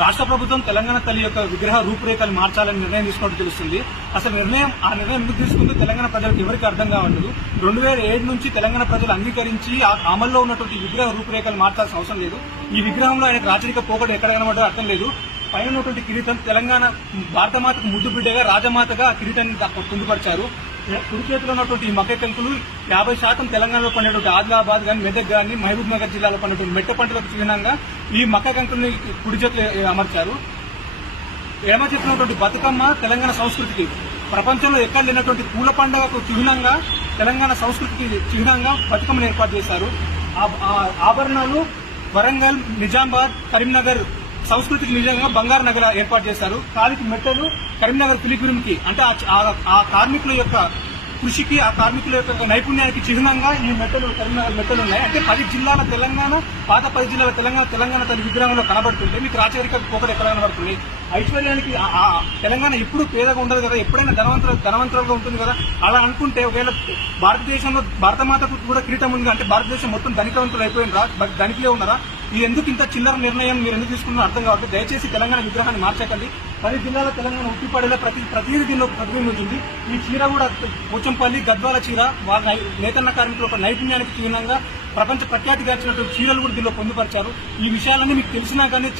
రాష్ట్ర ప్రభుత్వం తెలంగాణ తల్లి యొక్క విగ్రహ రూపురేఖలు మార్చాలని నిర్ణయం తీసుకున్నట్టు తెలుస్తుంది. అసలు ఆ నిర్ణయం ఎందుకు తీసుకుందో తెలంగాణ ప్రజలకు ఎవరికి అర్థం కావట్లేదు. 2007 నుంచి తెలంగాణ ప్రజలు అంగీకరించి ఆ అమల్లో ఉన్నటువంటి విగ్రహ రూపురేఖలు మార్చాల్సిన అవసరం లేదు. ఈ విగ్రహంలో ఆయనకు రాజరిక పోకడ ఎక్కడ కనబడో అర్థం లేదు. పైన ఉన్నటువంటి కిరీటం తెలంగాణ భారతమాతకు ముద్దు బిడ్డగా రాజమాతగా ఆ కిరీటాన్ని పొందుపరిచారు. కుడి చేతిలో ఉన్నటువంటి ఈ మక్క కంకులు 50% తెలంగాణలో పండేటువంటి ఆదిలాబాద్ కానీ మెదక్ కానీ మహబూబ్ నగర్ జిల్లాలో పండేటువంటి మెట్ట పంటలకు చిహ్నంగా ఈ మక్క కంకుల్ని కుడి చేతిలో అమర్చారు. ఎడమ చేతున్నటువంటి బతుకమ్మ తెలంగాణ సంస్కృతికి ప్రపంచంలో ఎక్కడ లేనటువంటి పూల పండుగకు చిహ్నంగా తెలంగాణ సంస్కృతికి చిహ్నంగా బతుకమ్మను ఏర్పాటు చేశారు. ఆభరణాలు వరంగల్, నిజామాబాద్, కరీంనగర్ సంస్కృతికి నిజంగా బంగారు నగర ఏర్పాటు చేశారు. కాలికి మెట్టలు కరీంనగర్ పిలిగురికి అంటే ఆ కార్మికుల యొక్క కృషికి, ఆ కార్మికుల యొక్క నైపుణ్యానికి చిహ్నంగా ఈ కరీంనగర్ మెట్టలు ఉన్నాయి. అంటే 10 జిల్లాల తెలంగాణ, పాత 10 జిల్లాల తెలంగాణ తల్లి విగ్రహంలో కనబడుతుంటే మీకు రాచరిక పోకడ ఎక్కడ కనబడుతుంది? ఐశ్వర్యానికి తెలంగాణ ఎప్పుడు పేదగా ఉండదు కదా, ఎప్పుడైనా ధనవంతులుగా ఉంటుంది కదా. అలా అనుకుంటే ఒకవేళ భారతదేశంలో భారతమాతకు కూడా కిరీటం ఉంది అంటే భారతదేశం మొత్తం ధనికవంతులు అయిపోయినరా, ధనికులే ఉన్నారా? ఇది ఎందుకు ఇంత చిల్లర నిర్ణయం మీరు ఎందుకు తీసుకున్నారో అర్థం కావట్లేదు. దయచేసి తెలంగాణ విగ్రహాన్ని మార్చకండి. 10 జిల్లాల తెలంగాణ ఉట్టిపడేలా ప్రతిదీ దీనిలో ప్రతిబింబించింది. ఈ చీర కూడా పోచంపల్లి గద్వాల చీర వాళ్ళ నేతన్న కార్మికుల ఒక నైపుణ్యానికి చిహ్నంగా ప్రపంచ ప్రఖ్యాతిగాంచినటువంటి చీరలు కూడా దీనిలో పొందుపరిచారు. ఈ విషయాలన్నీ మీకు తెలిసినా కానీ